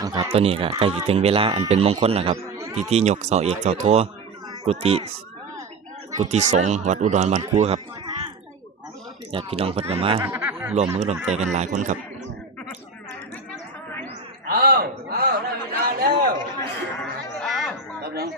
นะครับตัวนี้ก็ใกล้ถึงเวลาอันเป็นมงคลแล้วครับพิธียกเสาเอกเสาโทกุฏิสงฆ์วัดอุดรบ้านคูครับญาติพี่น้องเพิ่นก็มารวมมือรวมใจกันหลายคนครับได้เวลาแล้วกำลัง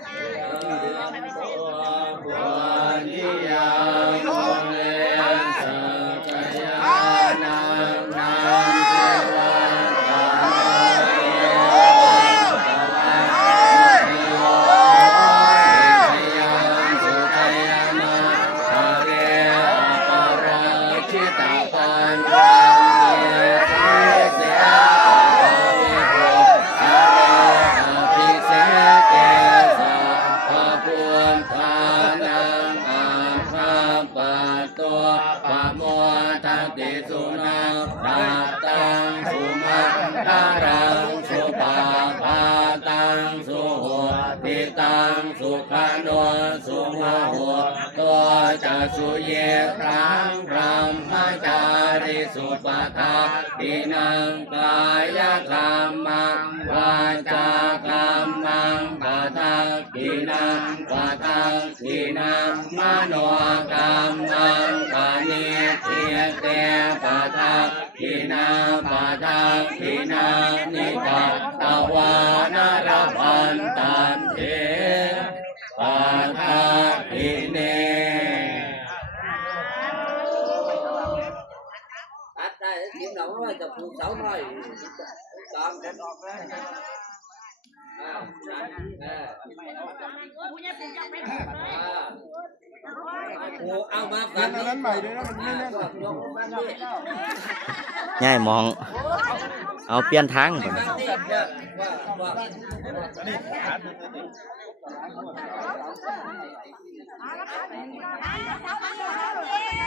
สุขโนสุโมโหตัวจะสุเยรังพรหมจาริสุปทาปินังกายกรรมังวาจากรรมังปะทังปินังปะทังปินังมโนกรรมังปะนิเทเตปะทังปินังปะทังปินังนิปัตตวานรพันตันเทปาทาทิเนตัดได้ทีมเราว่าจะปลูกเสาหน่อยตามกันออกเลยเอามาฟังนั้นใหม่ด้วยนะมันไม่แน่นง่ายมองเอาเปลี่ยนทางก่อน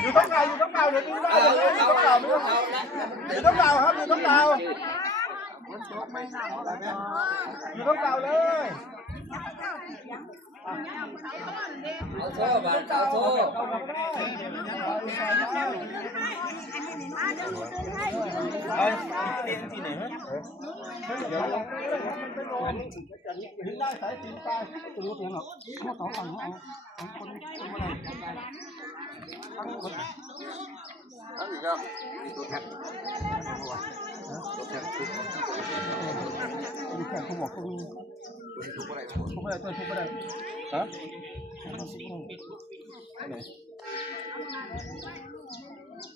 อยู่ต้องเก่าเดี๋ยวดูได้เลยอยู่ต้องเก่าครับอยู่ต้องเก่าเลยเอาโซ่บ้านเอาโซ่ที่ไหนฮะเดี๋ยวถึงได้สายสินไปตัวรู้เสียงหรอกข้อสองฝั่งเอาคนอะไรตั้งอีกครับตัวแทนเขาบอกเขาทุบอะไรฮะ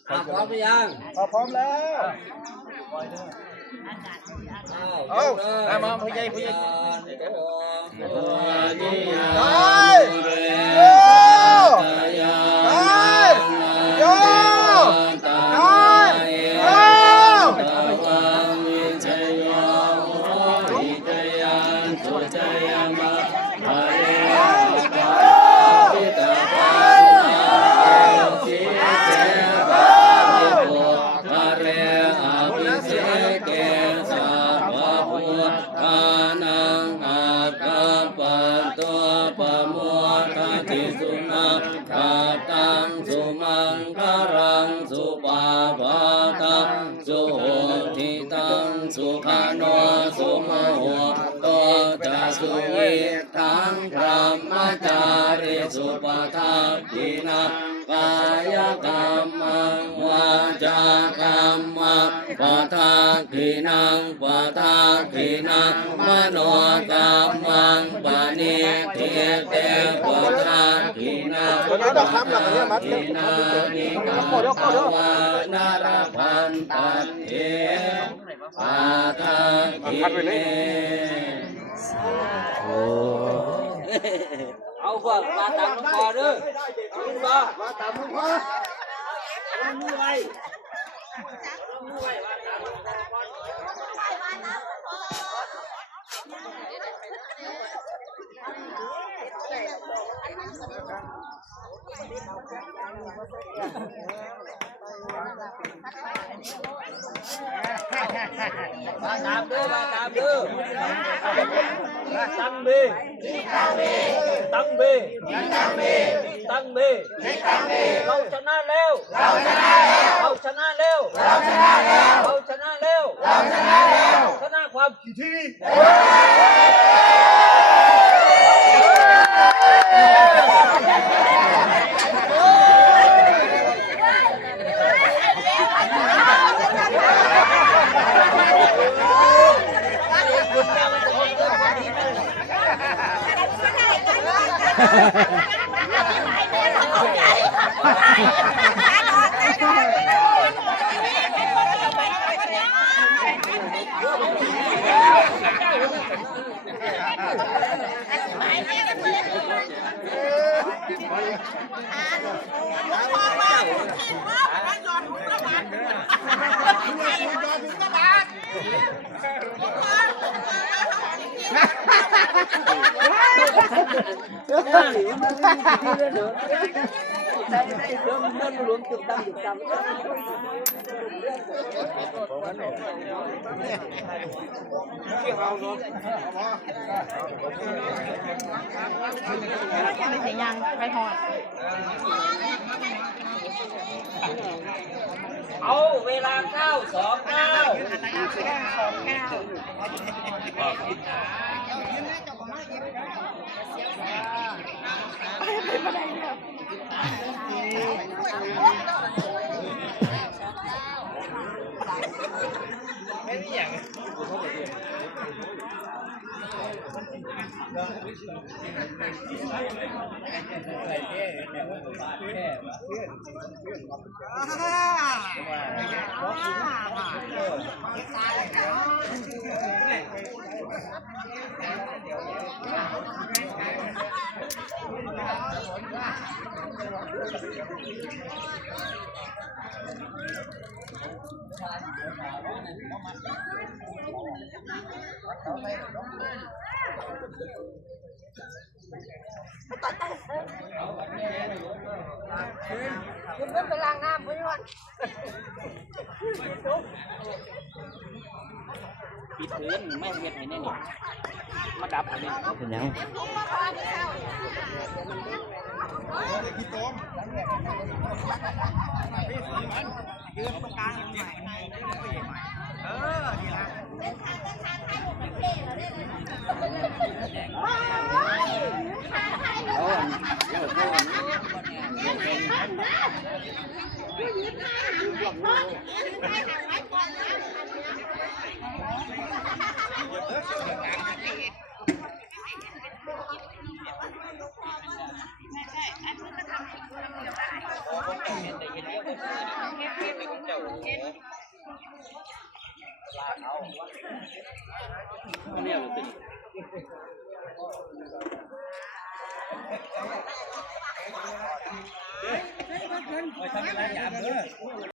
พร้อมหรือยังพร้อมแล้วเอาได้มาผู้ใหญ่สุขโนสุโมโหตัวจะสุเวทังพรหมจาริสุปทาปินังกายกรรมังวาจากรรมังปะทังปินังปะทังปินังมโนกรรมังปะนิเทเตปะทังปินังปะทังปินังนิกัตตวานารพันตันเทปาทาทิเนเอาว่ามาตามคอเด้อคุณบ่มาตามคอมือไว้มาตามมาตามเด้อตั้งเบเราชนะแล้วชนะความ ครับ กี่ที ไม่เสียยังไปหอด เอาเวลาคุณเพิ่งไปล้างน้ำพี่วัน ปิดพื้นไม่เห็ดให้แน่นี่มาดับอันนี้ เป็นยัง เนี่ยมันเป็น